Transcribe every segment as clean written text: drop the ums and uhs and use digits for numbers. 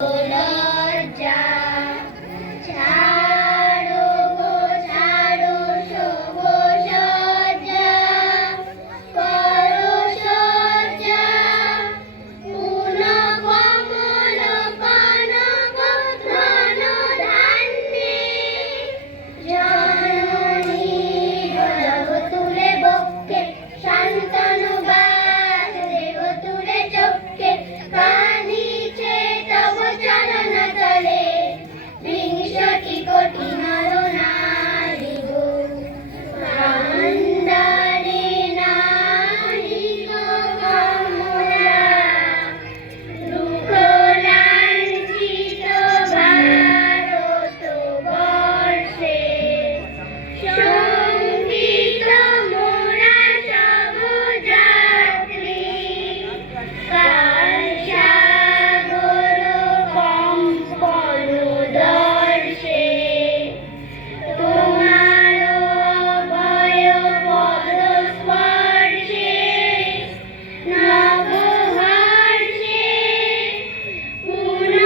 লজ্জা ছাড়ো গো ছাড়ো শোভ সজ্জা করো সজ্জা পুন কমল কনক ধন ধান্যে জননী গলব তুলে বক্ষে শান্তনু বাস দেব তুলে চক্ষে কাঁদিছে তব চরণ তলে বিংশতি কোটি নর নারী গো কান্দারে নারী গো কমলা দুঃখ লাঞ্ছিত ভারত বর্ষে সঙ্গীত মোরা সব যাত্রী কাল সাগর কম্পন দর্শে তোমার অভয় পদ স্পর্শে নবহর্ষে পুনঃ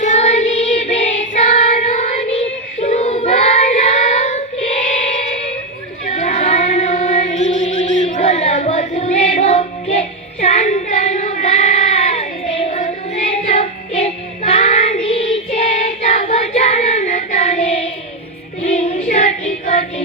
চলিবে তরুণী শুভ লক্ষ্যে জননী গলব তুলে বক্ষে শান্তনু বাস দেহ তুলে চক্ষে কাঁদিছে তব চরণ তলে বিংশতি কোটি